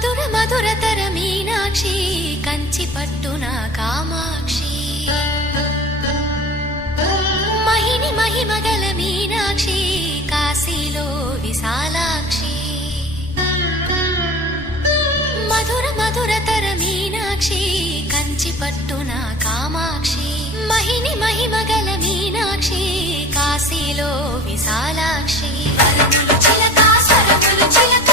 మధుర మధురతర మీనాక్షి కంచి పట్టున కామాక్షి మహిని మహిమగల మీనాక్షి కాశీలో విశాలాక్షి మధుర మధురతర మీనాక్షి కంచి పట్టున కామాక్షి మహిని మహిమగల మీనాక్షి కాశీలో విశాలాక్షి చిలక స్వరములు చిలక